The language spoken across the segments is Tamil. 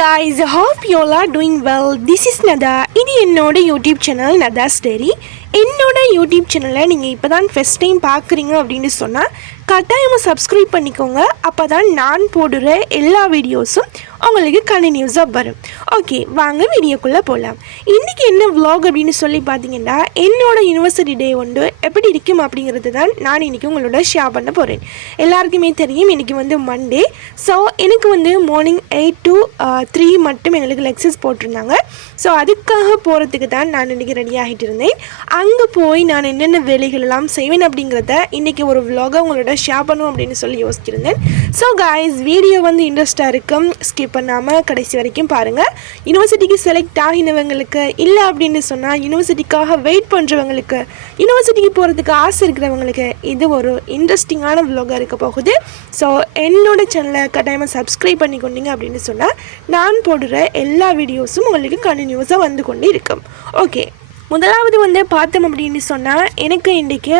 guys, hope you all are doing well. This is Nada. இது என்னோட யூடியூப் சேனல் நதாஸ் டைரி. என்னோட யூடியூப் சேனலை நீங்கள் இப்போ தான் ஃபஸ்ட் டைம் பார்க்குறீங்க அப்படின்னு சொன்னால் கட்டாயமாக சப்ஸ்கிரைப் பண்ணிக்கோங்க. அப்போ தான் நான் போடுற எல்லா வீடியோஸும் உங்களுக்கு கண்டினியூஸாக வரும். ஓகே, வாங்க வீடியோக்குள்ளே போகலாம். இன்றைக்கி என்ன vlog அப்படின்னு சொல்லி பார்த்தீங்கன்னா, என்னோட யூனிவர்சிட்டி டே ஒன்று எப்படி இருக்கும் அப்படிங்கிறது தான் நான் இன்றைக்கி உங்களோட ஷேர் பண்ண போகிறேன். எல்லாருக்குமே தெரியும் இன்றைக்கி வந்து மண்டே. ஸோ எனக்கு வந்து மார்னிங் 8 to 3 மட்டும் எங்களுக்கு லெக்சர்ஸ் போட்டிருந்தாங்க. ஸோ அதுக்காக போகிறதுக்கு தான் நான் இன்றைக்கி ரெடி ஆகிட்டு இருந்தேன். அங்கே போய் நான் என்னென்ன வேலைகள் எல்லாம் செய்வேன் அப்படிங்கிறத இன்றைக்கி ஒரு vlog-ஆக உங்களோட ஷேர் பண்ணுவோம் அப்படின்னு சொல்லி யோசிச்சிருந்தேன். ஸோ காய்ஸ், வீடியோ வந்து இன்ட்ரெஸ்ட்டாக இருக்கும், ஸ்கிப் பண்ணாமல் கடைசி வரைக்கும் பாருங்கள். யூனிவர்சிட்டிக்கு செலக்ட் ஆகினவங்களுக்கு, இல்லை அப்படின்னு சொன்னால் யூனிவர்சிட்டிக்காக வெயிட் பண்ணுறவங்களுக்கு, யூனிவர்சிட்டிக்கு போகிறதுக்கு ஆசை இருக்கிறவங்களுக்கு இது ஒரு இன்ட்ரெஸ்டிங்கான vlog-ஆக இருக்க போகுது. ஸோ என்னோட சேனலை கட்டாயமாக சப்ஸ்கிரைப் பண்ணி கொண்டீங்க அப்படின்னு சொன்னால் நான் போடுற எல்லா வீடியோஸும் உங்களுக்கு கண்டினியூஸாக வந்து கொண்டு இருக்கும். ஓகே, முதலாவது வந்து பார்த்தோம் அப்படின்னு சொன்னால் எனக்கு இன்றைக்கி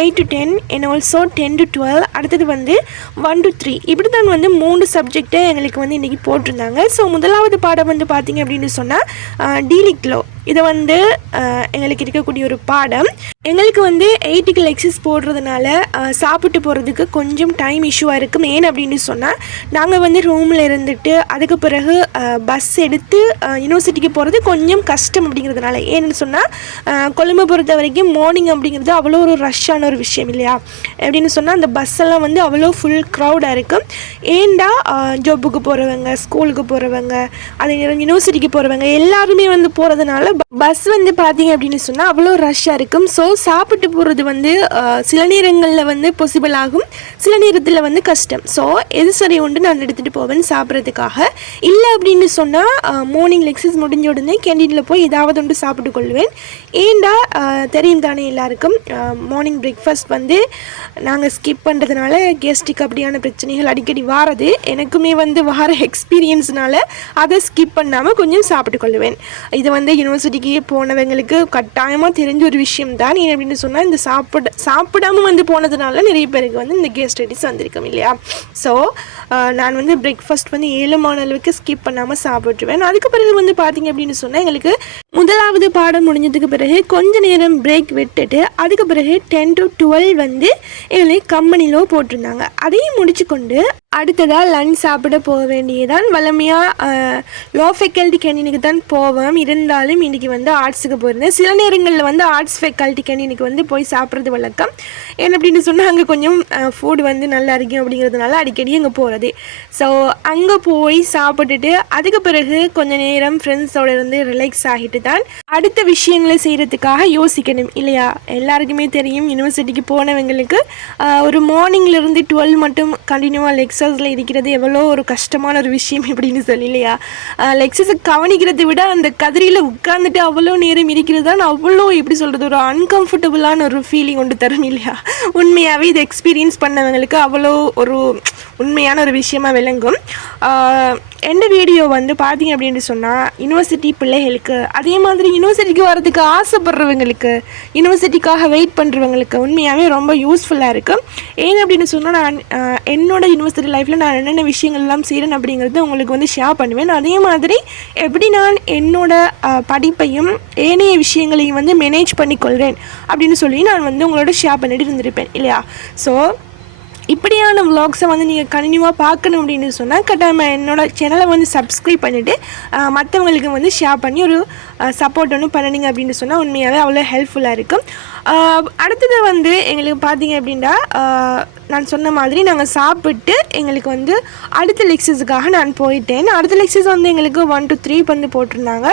8 to 10 அண்ட் ஆல்சோ 10 to 12, அடுத்தது வந்து 1 to 3 இப்படி தான் வந்து 3 சப்ஜெக்டை எங்களுக்கு வந்து இன்றைக்கி போட்டிருந்தாங்க. ஸோ முதலாவது பாடம் வந்து பார்த்திங்க அப்படின்னு சொன்னால் டீலிக் லோ. இதை வந்து எங்களுக்கு இருக்கக்கூடிய ஒரு பாடம். எங்களுக்கு வந்து 8க்கு லெக்சர்ஸ் போடுறதுனால சாப்பிட்டு போகிறதுக்கு கொஞ்சம் டைம் இஷ்யூவாக இருக்கும். ஏன் அப்படின்னு சொன்னால் நாங்கள் வந்து ரூமில் இருந்துட்டு அதுக்கு பிறகு பஸ் எடுத்து யூனிவர்சிட்டிக்கு போகிறது கொஞ்சம் கஷ்டம் அப்படிங்கிறதுனால. ஏன்னு சொன்னால் கொழும்பு பொறுத்த வரைக்கும் மார்னிங் அப்படிங்கிறது அவ்வளோ ஒரு ரஷ்ஷான ஒரு விஷயம் இல்லையா. எப்படின்னு சொன்னால் அந்த பஸ்ஸெல்லாம் வந்து அவ்வளோ ஃபுல் க்ரௌடாக இருக்கும். ஏண்டா ஜாப்புக்கு போகிறவங்க, ஸ்கூலுக்கு போகிறவங்க, அதே நேரம் யூனிவர்சிட்டிக்கு போகிறவங்க எல்லாருமே வந்து போகிறதுனால பஸ் வந்து பார்த்தீங்க அப்படின்னு சொன்னால் அவ்வளோ ரஷ்ஷாக இருக்கும். ஸோ சாப்பிட்டு போகிறது வந்து சில நேரங்களில் வந்து பாசிபிள் ஆகும், சில நேரத்தில் வந்து கஷ்டம். ஸோ எது சரி உண்டு நான் எடுத்துகிட்டு போவேன் சாப்பிட்றதுக்காக. இல்லை அப்படின்னு சொன்னால் மார்னிங் லெக்சர்ஸ் முடிஞ்ச உடனே கேண்டீனில் போய் ஏதாவது ஒன்று சாப்பிட்டு கொள்வேன். ஏண்டா தெரியும் தானே எல்லாருக்கும், மார்னிங் பிரேக்ஃபாஸ்ட் வந்து நாங்கள் ஸ்கிப் பண்ணுறதுனால கேஸ்ட்ரிக் அப்படியான பிரச்சனைகள் அடிக்கடி வாரது. எனக்குமே வந்து வார எக்ஸ்பீரியன்ஸ்னால அதை ஸ்கிப் பண்ணாமல் கொஞ்சம் சாப்பிட்டு கொள்வேன். இது வந்து யூனிவர்சிட்டிக்கு போனவங்களுக்கு கட்டாயமாக தெரிஞ்ச ஒரு விஷயம் தான். ஏன் அப்படின்னு சொன்னால் இந்த சாப்பிடாமல் வந்து போனதுனால நிறைய பேருக்கு வந்து இந்த கேஸ்ட்ரைட்டிஸ் வந்திருக்கும் இல்லையா. ஸோ நான் வந்து பிரேக்ஃபாஸ்ட் வந்து 7 அளவுக்கு ஸ்கிப் பண்ணாமல் சாப்பிட்டுருவேன். அதுக்கு பிறகு வந்து பார்த்திங்க அப்படின்னு சொன்னால் எங்களுக்கு முதலாவது பாடம் முடிஞ்சதுக்கு பிறகு கொஞ்ச நேரம் பிரேக் விட்டுட்டு அதுக்கு பிறகு 10 to 12 வந்து எங்களுக்கு கம்பெனிலோ போட்டிருந்தாங்க. அதையும் முடிச்சு கொண்டு அடுத்ததாக லஞ்ச் சாப்பிட போக வேண்டியதான். வளமையாக லோ ஃபேக்கல்ட்டி கேண்டீனுக்கு தான் போவோம். இருந்தாலும் இன்றைக்கி வந்து ஆர்ட்ஸுக்கு போயிருந்தேன். சில நேரங்களில் வந்து ஆர்ட்ஸ் ஃபேக்கல்ட்டி கேண்டீனுக்கு வந்து போய் சாப்பிட்றது வழக்கம். ஏன்னு அப்படின்னு சொன்னால் அங்கே கொஞ்சம் ஃபுட் வந்து நல்லா இருக்கும் அப்படிங்கிறதுனால அடிக்கடி அங்கே போகிறது. ஸோ அங்கே போய் சாப்பிட்டுட்டு அதுக்கு பிறகு கொஞ்சம் நேரம் ஃப்ரெண்ட்ஸோடு இருந்து ரிலாக்ஸ் ஆகிட்டு தான் அடுத்த விஷயங்களை செய்கிறதுக்காக யோசிக்கணும் இல்லையா. எல்லாருக்குமே தெரியும் யூனிவர்சிட்டிக்கு போனவங்களுக்கு ஒரு மார்னிங்லேருந்து 12 மட்டும் கண்டினியூவாக லெக்சர்ஸில் இருக்கிறது எவ்வளோ ஒரு கஷ்டமான ஒரு விஷயம் இப்படின்னு சொல்லி இல்லையா. லெக்சர்ஸை கவனிக்கிறதை விட அந்த கதிரியில் உட்கார்ந்துட்டு அவ்வளோ நேரம் இருக்கிறது தான் அவ்வளோ எப்படி சொல்கிறது ஒரு அன்கம்ஃபர்டபுளான ஒரு ஃபீலிங் ஒன்று தரும் இல்லையா. உண்மையாகவே இதை எக்ஸ்பீரியன்ஸ் பண்ணவங்களுக்கு அவ்வளோ ஒரு உண்மையான ஒரு விஷயமாக விளங்கும். எந்த வீடியோ வந்து பார்த்தீங்க அப்படின்னு சொன்னால் யூனிவர்சிட்டி பிள்ளைகளுக்கு, அதே மாதிரி யூனிவர்சிட்டிக்கு வரதுக்கு ஆசைப்படுறவங்களுக்கு, யூனிவர்சிட்டிக்காக வெயிட் பண்ணுறவங்களுக்கு உண்மையாகவே ரொம்ப யூஸ்ஃபுல்லாக இருக்குது. ஏன் அப்படின்னு சொன்னால் நான் என்னோட யூனிவர்சிட்டி லைஃப்பில் நான் என்னென்ன விஷயங்கள்லாம் செய்கிறேன் அப்படிங்கிறது உங்களுக்கு வந்து ஷேர் பண்ணுவேன். அதே மாதிரி எப்படி நான் என்னோட படிப்பையும் ஏனைய விஷயங்களையும் வந்து மேனேஜ் பண்ணிக்கொள்கிறேன் அப்படின்னு சொல்லி நான் வந்து உங்களோட ஷேர் பண்ணிட்டு இருந்திருப்பேன் இல்லையா. ஸோ இப்படியான vlogs-ஐ வந்து நீங்கள் கண்டினியூவாக பார்க்கணும் அப்படின்னு சொன்னால் கட்டாயமாக என்னோடய சேனலை வந்து சப்ஸ்கிரைப் பண்ணிவிட்டு மற்றவங்களுக்கு வந்து ஷேர் பண்ணி ஒரு சப்போர்ட் ஒன்று பண்ணிங்க அப்படின்னு சொன்னால் உண்மையாகவே அவ்வளோ ஹெல்ப்ஃபுல்லாக இருக்கும். அடுத்தது வந்து எங்களுக்கு பார்த்தீங்க அப்படின்னா நான் சொன்ன மாதிரி நாங்கள் சாப்பிட்டு எங்களுக்கு வந்து அடுத்த லெக்சர்ஸுக்காக நான் போயிட்டேன். அடுத்த லெக்சர்ஸ் வந்து எங்களுக்கு 1 to 3 வந்து போட்டிருந்தாங்க.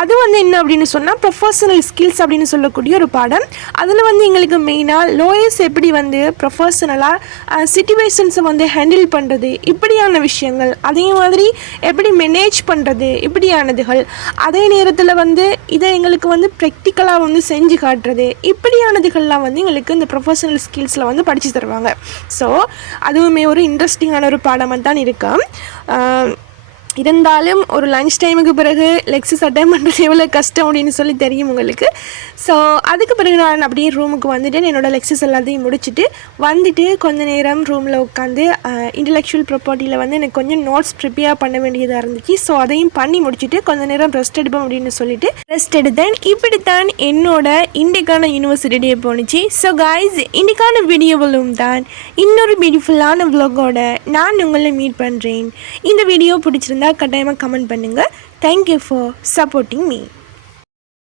அது வந்து என்ன அப்படின்னு சொன்னால் ப்ரொஃபஷனல் ஸ்கில்ஸ் அப்படின்னு சொல்லக்கூடிய ஒரு பாடம். அதில் வந்து எங்களுக்கு மெயினாக லோயர்ஸ் எப்படி வந்து ப்ரொஃபஷனலாக சிச்சுவேஷன்ஸை வந்து ஹேண்டில் பண்ணுறது இப்படியான விஷயங்கள், அதே மாதிரி எப்படி மேனேஜ் பண்ணுறது இப்படியானதுகள், அதே நேரத்தில் வந்து இதை எங்களுக்கு வந்து ப்ராக்டிக்கலாக வந்து செஞ்சு காட்டுறது இப்படியானதுகள்லாம் வந்து எங்களுக்கு இந்த ப்ரொஃபஷனல் ஸ்கில்ஸில் வந்து படித்து தருவாங்க. ஸோ அதுவுமே ஒரு இன்ட்ரெஸ்டிங்கான ஒரு பாடமாக தான் இருக்கும். இருந்தாலும் ஒரு லஞ்ச் டைமுக்கு பிறகு லெக்சஸ் அட்டன் பண்ணுறது எவ்வளோ கஷ்டம் அப்படின்னு சொல்லி தெரியும் உங்களுக்கு. ஸோ அதுக்கு பிறகு நான் அப்படியே ரூமுக்கு வந்துட்டு என்னோடய லெக்சஸ் எல்லாத்தையும் முடிச்சுட்டு வந்துட்டு கொஞ்ச நேரம் ரூமில் உட்காந்து இன்டலெக்சுவல் ப்ராப்பர்ட்டியில் வந்து எனக்கு கொஞ்சம் நோட்ஸ் ப்ரிப்பேர் பண்ண வேண்டியதாக இருந்துச்சு. ஸோ அதையும் பண்ணி முடிச்சுட்டு கொஞ்ச நேரம் ரெஸ்ட் எடுப்போம் அப்படின்னு சொல்லிட்டு ரெஸ்ட் எடுத்தேன். இப்படித்தான் என்னோட இன்றைக்கான யூனிவர்சிட்டி டே போணுச்சு. ஸோ காய்ஸ், இன்றைக்கான வீடியோவிலும் தான் இன்னொரு பியூட்டிஃபுல்லான விலாகோட நான் உங்களை மீட் பண்ணுறேன். இந்த வீடியோ பிடிச்சிருந்தா கட்டாயமாக கமெண்ட் பண்ணுங்கள். Thank you for supporting me.